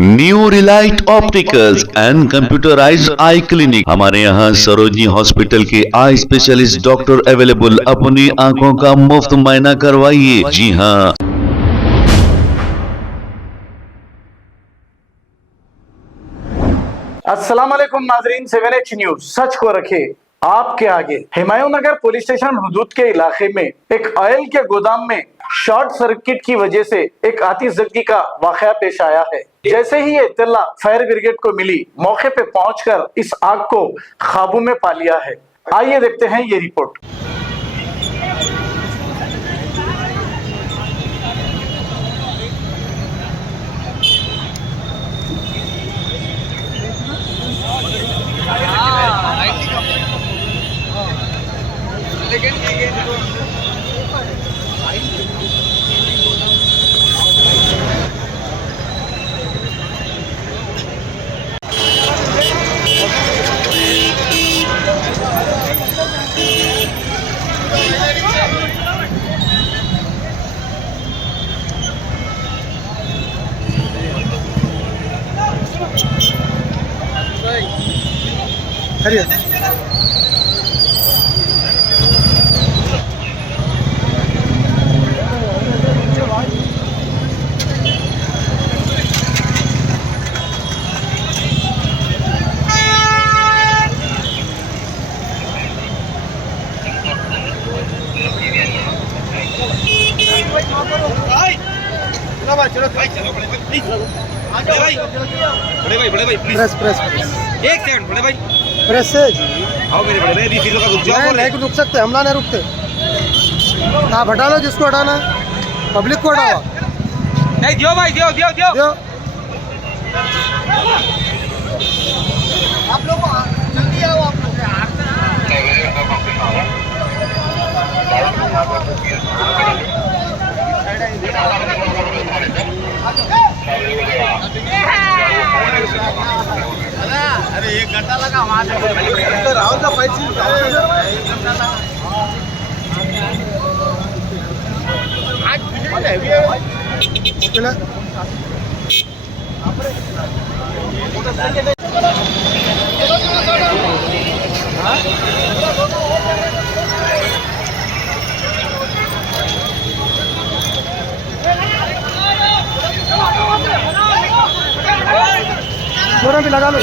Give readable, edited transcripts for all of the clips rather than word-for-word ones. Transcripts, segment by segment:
New Relight opticals and computerised I clinic. हमारे यहाँ Sarojini hospital के आई स्पेशलिस्ट डॉक्टर अवेलेबल। अपनी आंखों का मुफ्त मुआयना करवाइए। जी हाँ। अस्सलाम वालेकुम नाजरीन, 7H न्यूज सच को रखे आपके आगे। हुमायूं नगर पुलिस स्टेशन हुदूद के इलाके में एक ऑयल के गोदाम में शॉर्ट सर्किट की वजह से एक आतिशबाजी का वाकया पेश आया है। जैसे ही ये इत्तला फायर ब्रिगेड को मिली, मौके पे पहुंचकर इस आग को काबू में पा लिया है। आइए देखते हैं ये रिपोर्ट। बड़े भाई प्लीज प्रेस एक सेकंड बड़े भाई प्रेस से आओ मेरे बड़े भाई अभी चीजों का रुक जाओ। नहीं रुक सकते, हमला नहीं रुकते। आप हटा लो जिसको हटाना है, पब्लिक को हटाओ। नहीं दियो भाई दियो दियो दियो जो आप लोग जल्दी आओ। आप लोग अरे 1 घंटा लगा वहाँ से राहुल का पैसे दोनों भी लगा लो।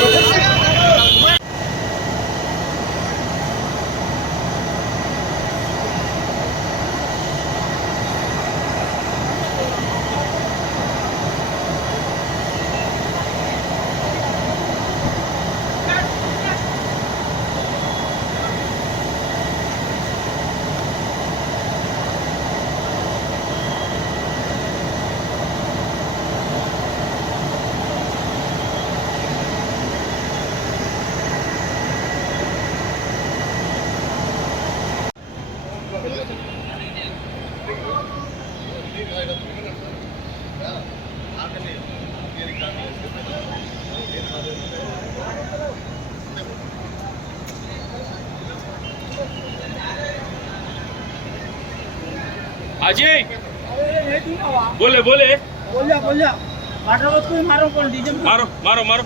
अजय बोले बोले बोल जा मारो उसको, मारो कौन डीजे मारो मारो मारो।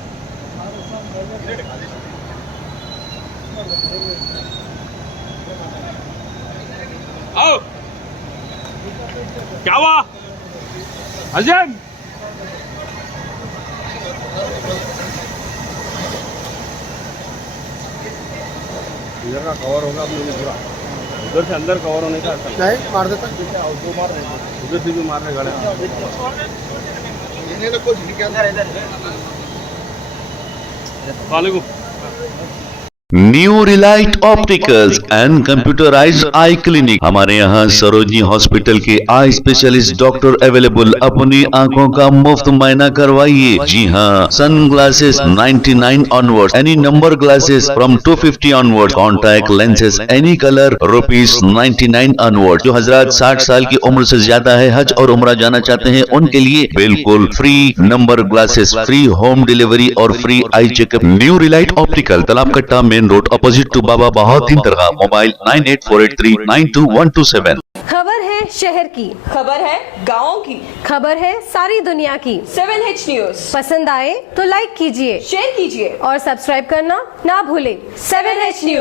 आओ क्या हुआ अजय? इधर का कवर होगा आप लोगों पूरा, उधर से अंदर कवर होने का नहीं मार देता। दो मार रहे उधर से भी मार रहे गाड़े। वालेकुम। New Relight opticals and computerised I clinic. हमारे यहाँ सरोजनी हॉस्पिटल के आई स्पेशलिस्ट डॉक्टर अवेलेबल। अपनी आंखों का मुफ्त मुआयना करवाइए। जी हाँ। Sun glasses 99 onward, any number glasses from 250 onward, contact lenses any colour ₹99 onward. जो हजरात 60 साल की उम्र से ज्यादा है, हज और उम्रा जाना चाहते हैं, उनके लिए बिल्कुल free number glasses, free home delivery और free eye checkup. New relight optical, Talab Katta, main road, opposite to Baba Bahauddin Dargah. Mobile 9848392127। खबर है शहर की, खबर है गाँव की, खबर है सारी दुनिया की। 7H न्यूज पसंद आए तो लाइक कीजिए, शेयर कीजिए और सब्सक्राइब करना ना भूलें। 7H news.